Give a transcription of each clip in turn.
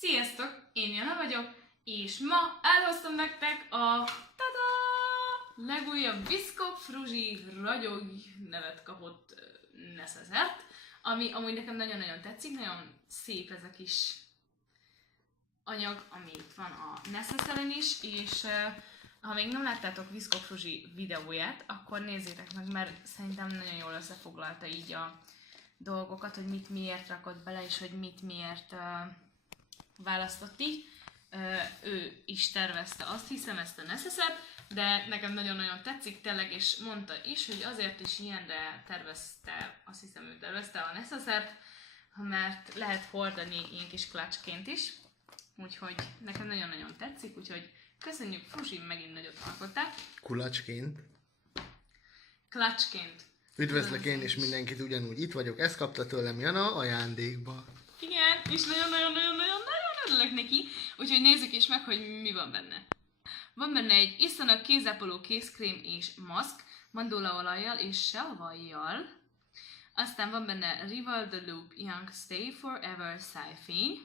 Sziasztok! Én Jana vagyok, és ma elhoztam nektek a legújabb Visco Frugi Ragyog nevet kapott necessert, ami amúgy nekem nagyon-nagyon tetszik, nagyon szép ez a kis anyag, ami itt van a necesseren is, és ha még nem láttátok Visco Frugi videóját, akkor nézzétek meg, mert szerintem nagyon jól összefoglalta így a dolgokat, hogy mit miért rakott bele, és hogy mit miért választott így. Ő is tervezte, azt hiszem, ezt a necessert, de nekem nagyon-nagyon tetszik tényleg, és mondta is, hogy azért is ilyenre tervezte, azt hiszem ő tervezte a necessert, mert lehet hordani ilyen kis klácsként is, úgyhogy nekem nagyon-nagyon tetszik, úgyhogy köszönjük, Frugi, megint nagyot alkottál. Kulacsként. Klácsként. Üdvözlök én is mindenkit, ugyanúgy itt vagyok, ezt kapta tőlem Jana ajándékba. Igen, és nagyon-nagyon örülök neki, úgyhogy nézzük is meg, hogy mi van benne. Van benne egy iszonyat kézápoló kézkrém és maszk, mandulaolajjal és savajjal. Aztán van benne Rival the Loop Young Stay Forever Sci-Fi.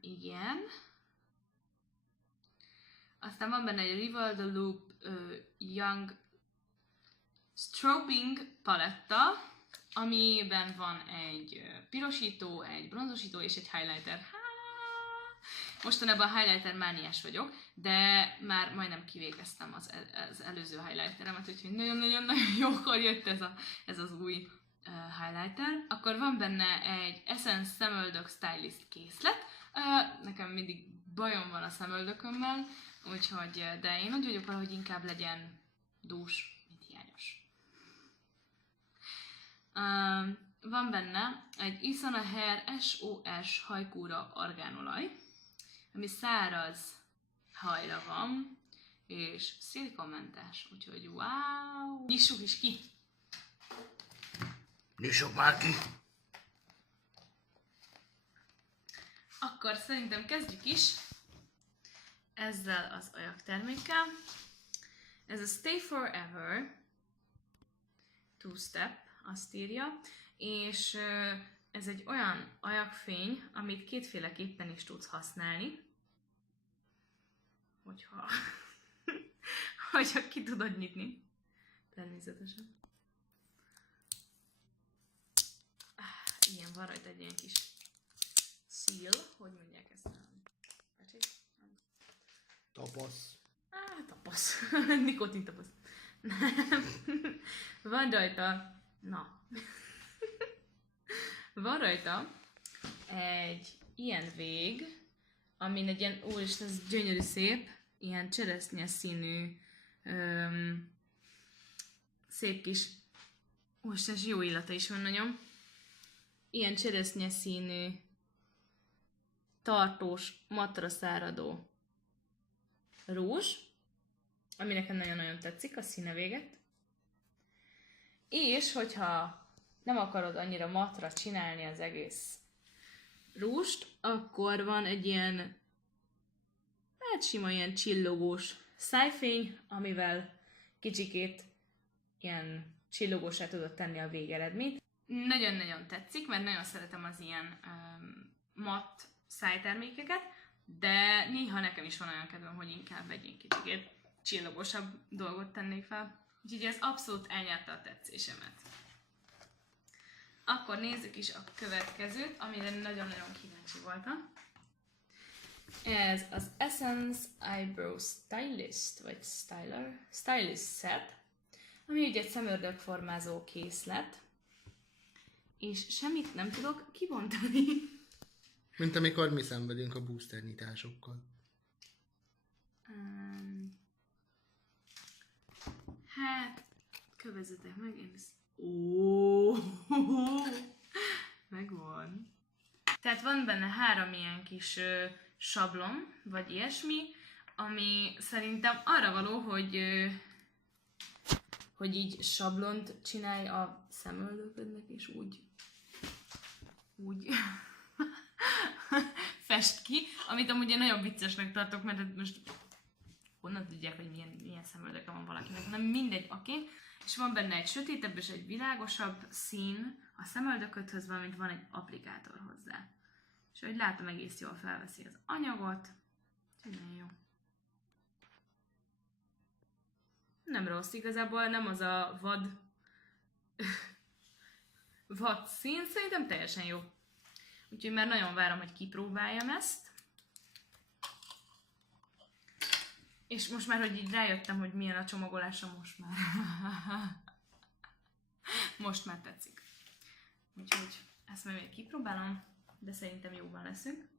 Igen. Aztán van benne egy Rival the Loop Young Strobing paletta, amiben van egy pirosító, egy bronzosító és egy highlighter. Mostanában a highlighter mániás vagyok, de már majdnem kivégeztem az előző highlighteremet, úgyhogy nagyon-nagyon jókor jött ez az új highlighter. Akkor van benne egy Essence szemöldök stylist készlet. Nekem mindig bajom van a szemöldökömmel, úgyhogy, de én úgy vagyok vele, hogy inkább legyen dús, mint hiányos. Van benne egy Isana Hair SOS hajkúra argánolaj, ami száraz hajra van, és szilikonmentes, úgyhogy wow! Nyissuk is ki! Nyissuk már ki! Akkor szerintem kezdjük is ezzel az ajaktermékkel. Ez a Stay Forever Two-Step, azt írja, és ez egy olyan ajakfény, amit kétféleképpen is tudsz használni, hogyha ki tudod nyitni, természetesen. Ilyen van rajta egy ilyen kis seal, hogy mondják ezt? Pecsét? Tapasz. Tapasz. Nikotin tapasz. Van rajta, van rajta egy ilyen vég, amin egy ilyen, úristen, ez gyönyörű szép, ilyen cseresznye színű, szép kis, úristen, jó illata is van nagyon. Ilyen cseresznye színű, tartós, matra száradó rúzs, ami nekem nagyon-nagyon tetszik, a színe véget. És hogyha nem akarod annyira matra csinálni az egész rúst, akkor van egy ilyen, hát sima ilyen csillogós szájfény, amivel kicsikét ilyen csillogósá tudod tenni a végeredményt. Nagyon-nagyon tetszik, mert nagyon szeretem az ilyen matt szájtermékeket, de néha nekem is van olyan kedvem, hogy inkább egy ilyen kicsikét csillogósabb dolgot tennék fel. Úgyhogy ez abszolút elnyerte a tetszésemet. Akkor nézzük is a következőt, amire nagyon-nagyon kíváncsi voltam. Ez az Essence Eyebrow Stylist, vagy Stylist Set, ami ugye egy szemördögformázó készlet, és semmit nem tudok kibontani. Mint amikor mi szenvedünk a booster nyitásokkal. Hát, kövezzetek meg, én ezt... Megvan. Tehát van benne 3 ilyen kis sablon, vagy ilyesmi, ami szerintem arra való, hogy így sablont csinálj a szemöldöködnek, és úgy fest ki, amit amúgy én nagyon viccesnek tartok, mert most honnan tudják, hogy milyen szemöldöke van valakinek, nem mindegy, oké. És van benne egy sötétebb és egy világosabb szín a szemöldököthöz, valamint van egy applikátor hozzá. És és ahogy látom, egész jól felveszi az anyagot. Nagyon jó. Nem rossz, igazából nem az a vad szín, szerintem teljesen jó. Úgyhogy már nagyon várom, hogy kipróbáljam ezt. És most már, hogy így rájöttem, hogy milyen a csomagolása, most már tetszik. Úgyhogy ezt majd még kipróbálom, de szerintem jóban leszünk.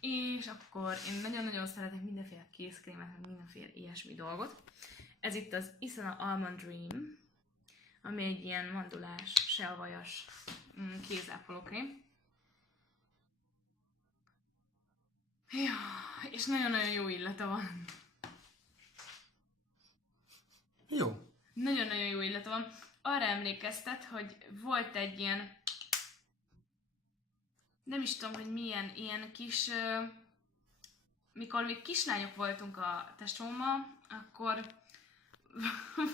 És akkor én nagyon-nagyon szeretek mindenféle kézkrémet, meg mindenféle ilyesmi dolgot. Ez itt az Isana Almond Dream, ami egy ilyen mandulás, selvajas kézápolókrém. Ja, és nagyon-nagyon jó illata van. Jó. Nagyon-nagyon jó illata van. Arra emlékeztet, hogy volt egy ilyen, nem is tudom, hogy milyen, ilyen kis, mikor még kislányok voltunk a tesómmal, akkor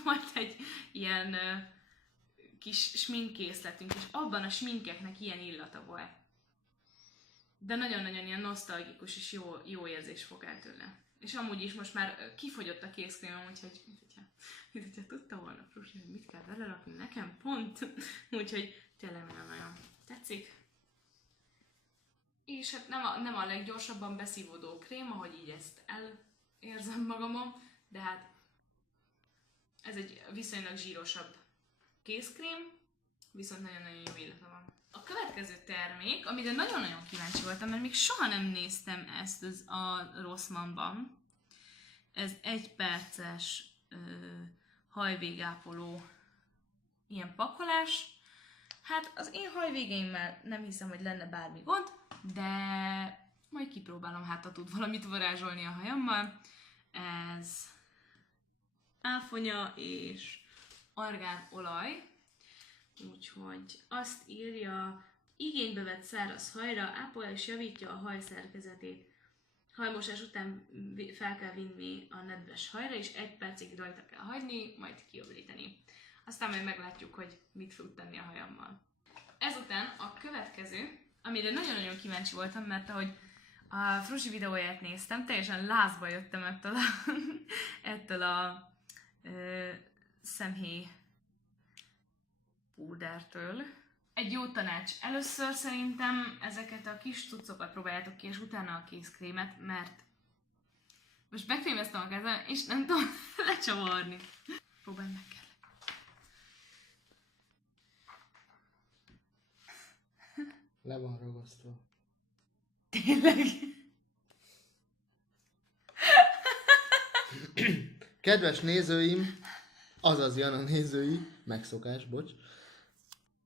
volt egy ilyen kis sminkkészletünk, és abban a sminkeknek ilyen illata volt. De nagyon-nagyon ilyen nosztalgikus és jó érzés fog el tőle. És amúgy is most már kifogyott a kézkrémem, úgyhogy mint hogyha tudta volna Frusi, hogy mit kell belerakni nekem, pont. Úgyhogy tényleg nagyon-nagyon tetszik. És hát nem a leggyorsabban beszívódó krém, ahogy így ezt elérzem magamon, de hát ez egy viszonylag zsírosabb kézkrém, viszont nagyon-nagyon jó illata van. A következő termék, amire nagyon-nagyon kíváncsi voltam, mert még soha nem néztem ezt a Rossmannban. Ez 1 perces hajvégápoló ilyen pakolás. Hát az én hajvégeimmel nem hiszem, hogy lenne bármi gond, de majd kipróbálom, hát ha tud valamit varázsolni a hajammal. Ez áfonya és argánolaj. Úgyhogy azt írja, igénybe vett száraz hajra, ápolja és javítja a haj szerkezetét. Hajmosás után fel kell vinni a nedves hajra, és 1 percig rajta kell hagyni, majd kiöblíteni. Aztán majd meglátjuk, hogy mit fog tenni a hajammal. Ezután a következő, amire nagyon-nagyon kíváncsi voltam, mert ahogy a Frusi videóját néztem, teljesen lázba jöttem ettől a szemhéj púdertől. Egy jó tanács. Először szerintem ezeket a kis cuccokat próbáljátok ki, és utána a kézkrémet, mert most bekrémeztem a kezem, és nem tudom lecsavarni. Próbálj meg, kell. Le van ragasztva. Tényleg? Kedves nézőim, azaz Jana nézői, megszokás, bocs.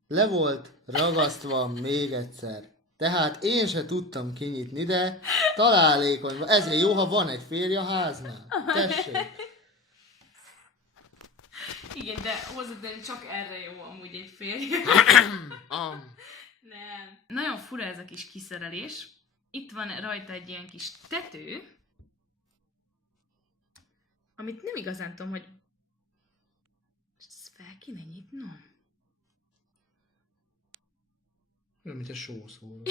Le volt ragasztva még egyszer. Tehát én se tudtam kinyitni, de találékony van. Ezért jó, ha van egy férj a háznál. Tessék. Igen, de hozzátenni csak erre jó amúgy egy férj. Nem. Nagyon fura ez a kis kiszerelés. Itt van rajta egy ilyen kis tető, amit nem igazán tudom, hogy ezt fel kéne nyitnom. Olyan, mint egy sószóró.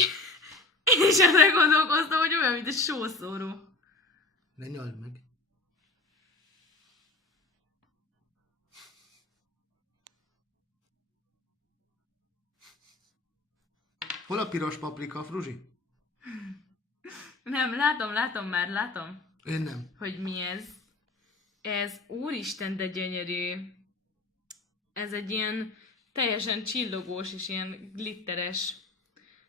Én is erre gondolkoztam, hogy olyan, mint egy sószóró. Ne nyald meg. Hol a piros paprika, Fruzsi? Nem, látom. Én nem. Hogy mi ez. Ez úristen, de gyönyörű. Ez egy ilyen teljesen csillogós és ilyen glitteres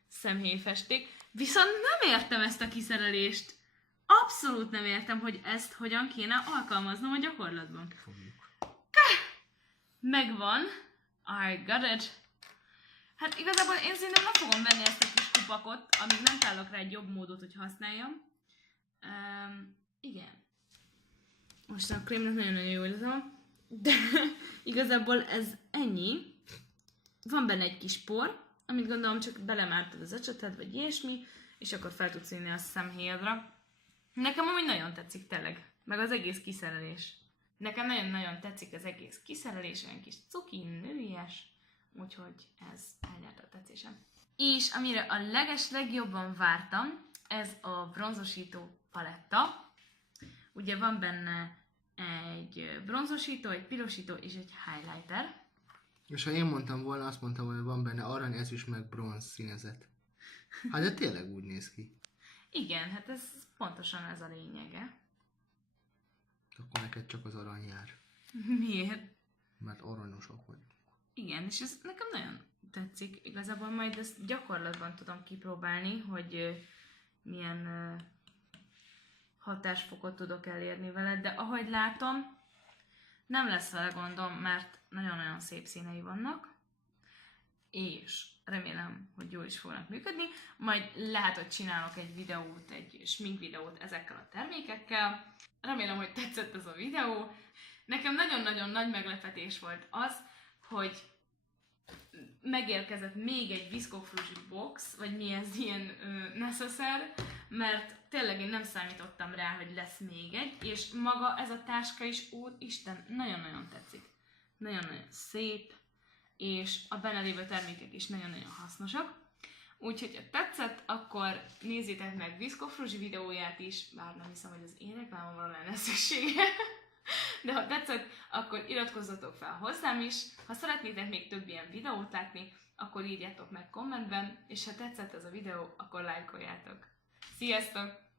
szemhéjfesték. Viszont nem értem ezt a kiszerelést. Abszolút nem értem, hogy ezt hogyan kéne alkalmaznom a gyakorlatban. Megvan. I got it. Hát igazából én szerintem nem fogom venni ezt a kis kupakot, amíg nem találok rá egy jobb módot, hogy használjam. Igen. Most a krémnek nagyon-nagyon jó illata van, de igazából ez ennyi. Van benne egy kis por, amit gondolom csak belemártad az ecseted, vagy ilyesmi, és akkor fel tudsz vinni a szemhéjadra. Nekem amúgy nagyon tetszik tényleg, meg az egész kiszerelés. Nekem nagyon-nagyon tetszik az egész kiszerelés, olyan kis cuki, nőies, úgyhogy ez elnyerte a tetszésem. És amire a legjobban vártam, ez a bronzosító paletta. Ugye van benne egy bronzosító, egy pirosító és egy highlighter. És ha én mondtam volna, azt mondtam, hogy van benne arany, ezüst meg bronz színezet. Hát de tényleg úgy néz ki. Igen, hát ez pontosan ez a lényege. Akkor neked csak az arany jár. Miért? Mert aranyosak vagy. Igen, és ez nekem nagyon tetszik. Igazából majd ezt gyakorlatban tudom kipróbálni, hogy milyen hatásfokot tudok elérni veled, de ahogy látom, nem lesz vele gondom, mert nagyon-nagyon szép színei vannak, és remélem, hogy jól is fognak működni. Majd lehet, hogy csinálok egy videót, egy smink videót ezekkel a termékekkel. Remélem, hogy tetszett ez a videó. Nekem nagyon-nagyon nagy meglepetés volt az, hogy megérkezett még egy Visco Fruity box, vagy mi ez ilyen necesszer, mert tényleg én nem számítottam rá, hogy lesz még egy, és maga ez a táska is, úristen, nagyon-nagyon tetszik. Nagyon-nagyon szép, és a benne lévő termékek is nagyon-nagyon hasznosak. Úgyhogy ha tetszett, akkor nézzétek meg Visco Fruity videóját is, bár nem hiszem, hogy az én reklámomra lenne szüksége. De ha tetszett, akkor iratkozzatok fel hozzám is. Ha szeretnétek még több ilyen videót látni, akkor írjátok meg kommentben, és ha tetszett ez a videó, akkor lájkoljátok. Sziasztok!